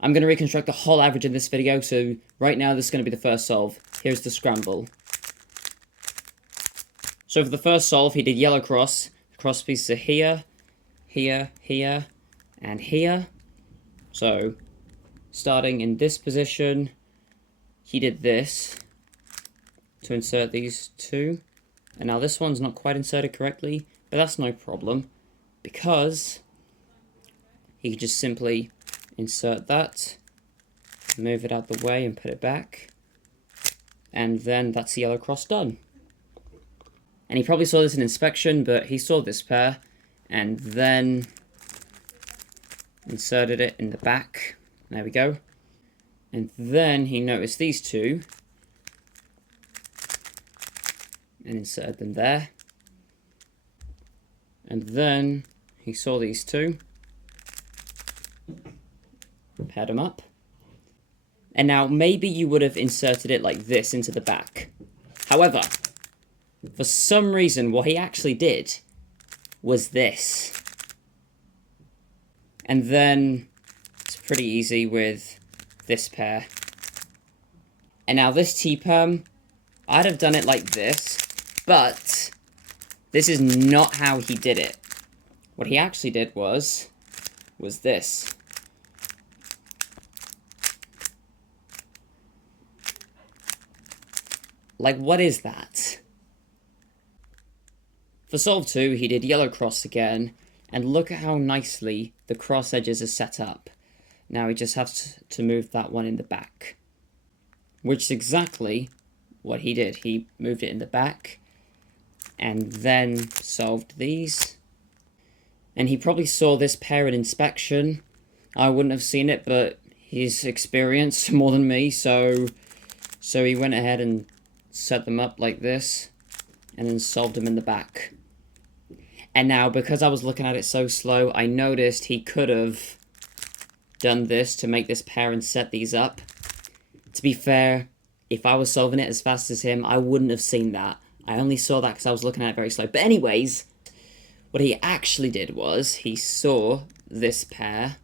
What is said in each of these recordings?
I'm going to reconstruct the whole average in this video, so right now this is going to be the first solve. Here's the scramble. So for the first solve, he did yellow cross. The cross pieces are here, here, here, and here. So, starting in this position, he did this to insert these two. And now this one's not quite inserted correctly, but that's no problem, because he could just simply insert that, move it out the way and put it back, and then that's the yellow cross done. And he probably saw this in inspection, but he saw this pair, and then inserted it in the back. There we go. And then he noticed these two, and inserted them there. And then he saw these two, paired them up. And now maybe you would have inserted it like this into the back. However, for some reason what he actually did was this. And then it's pretty easy with this pair. And now this T-perm, I'd have done it like this, but this is not how he did it. What he actually did was this. Like, what is that? For solve 2, he did yellow cross again, and look at how nicely the cross edges are set up. Now he just has to move that one in the back, which is exactly what he did. He moved it in the back, and then solved these. And he probably saw this pair in inspection. I wouldn't have seen it, but he's experienced more than me, so he went ahead and set them up like this, and then solved them in the back. And now, because I was looking at it so slow, I noticed he could have done this to make this pair and set these up. To be fair, if I was solving it as fast as him, I wouldn't have seen that. I only saw that because I was looking at it very slow. But anyways, what he actually did was, he saw this pair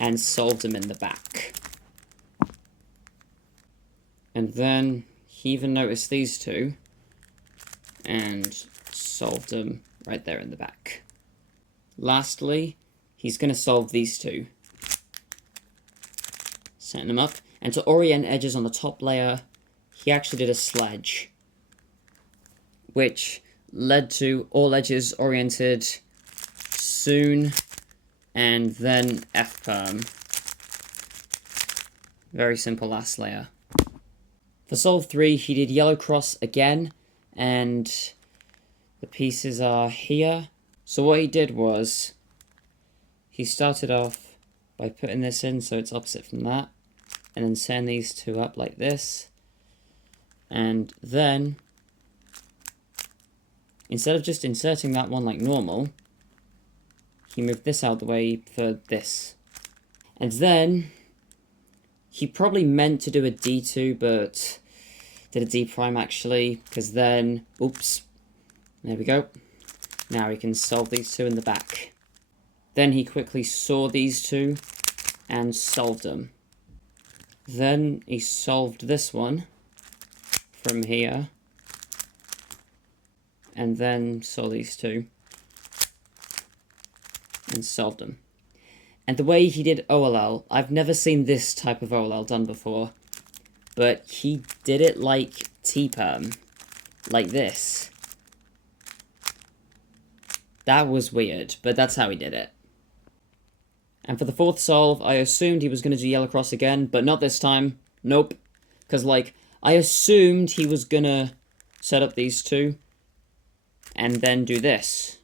and solved them in the back. And then he even noticed these two and solved them right there in the back. Lastly, he's going to solve these two, setting them up. And to orient edges on the top layer, he actually did a sledge, which led to all edges oriented soon, and then F-perm. Very simple last layer. For solve 3, he did yellow cross again, and the pieces are here. So what he did was, he started off by putting this in so it's opposite from that, and then setting these two up like this, and then instead of just inserting that one like normal, he moved this out the way for this. And then he probably meant to do a D2, but did a D prime actually, because then, oops, there we go. Now he can solve these two in the back. Then he quickly saw these two and solved them. Then he solved this one from here, and then saw these two and solved them. And the way he did OLL, I've never seen this type of OLL done before, but he did it like T-perm, like this. That was weird, but that's how he did it. And for the fourth solve, I assumed he was going to do yellow cross again, but not this time. Nope. Because, like, I assumed he was going to set up these two and then do this.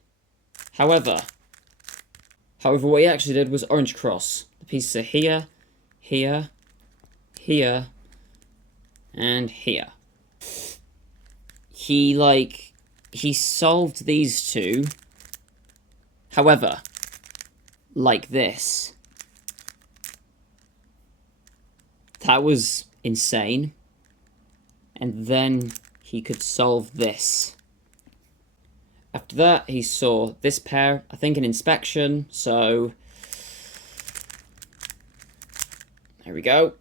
However, what he actually did was orange cross. The pieces are here, here, here, and here. He solved these two. However, like this. That was insane. And then he could solve this. After that, he saw this pair, I think in inspection, so There we go.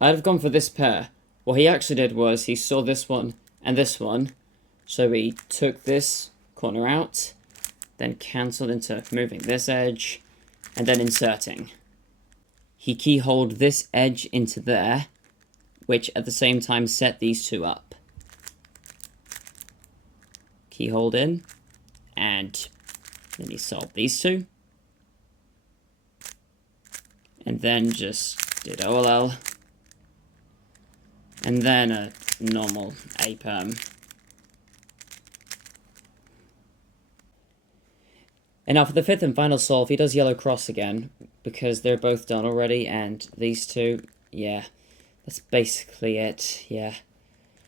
I'd have gone for this pair. What he actually did was he saw this one and this one, so he took this corner out, then cancelled into moving this edge, and then inserting. He keyholed this edge into there, which at the same time set these two up. Keyhold in, and then he solved these two. And then just did OLL. And then a normal A-perm. And now for the fifth and final solve, he does yellow cross again, because they're both done already, and these two, yeah, that's basically it, yeah.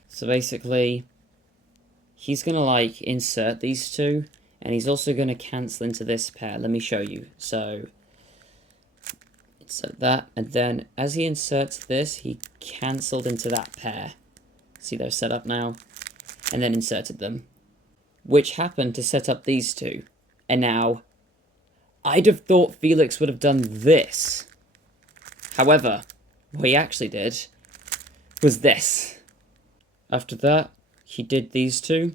So basically, he's gonna like insert these two, and he's also gonna cancel into this pair. Let me show you. So, insert that, and then as he inserts this, he cancelled into that pair. See, they're set up now, and then inserted them, which happened to set up these two. And now, I'd have thought Feliks would have done this. However, what he actually did was this. After that, he did these two.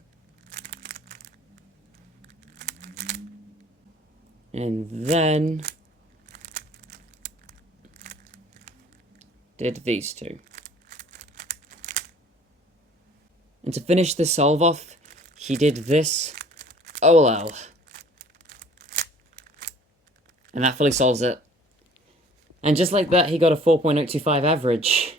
And then did these two. And to finish the solve off, he did this OLL. And that fully solves it. And just like that, he got a 4.025 average.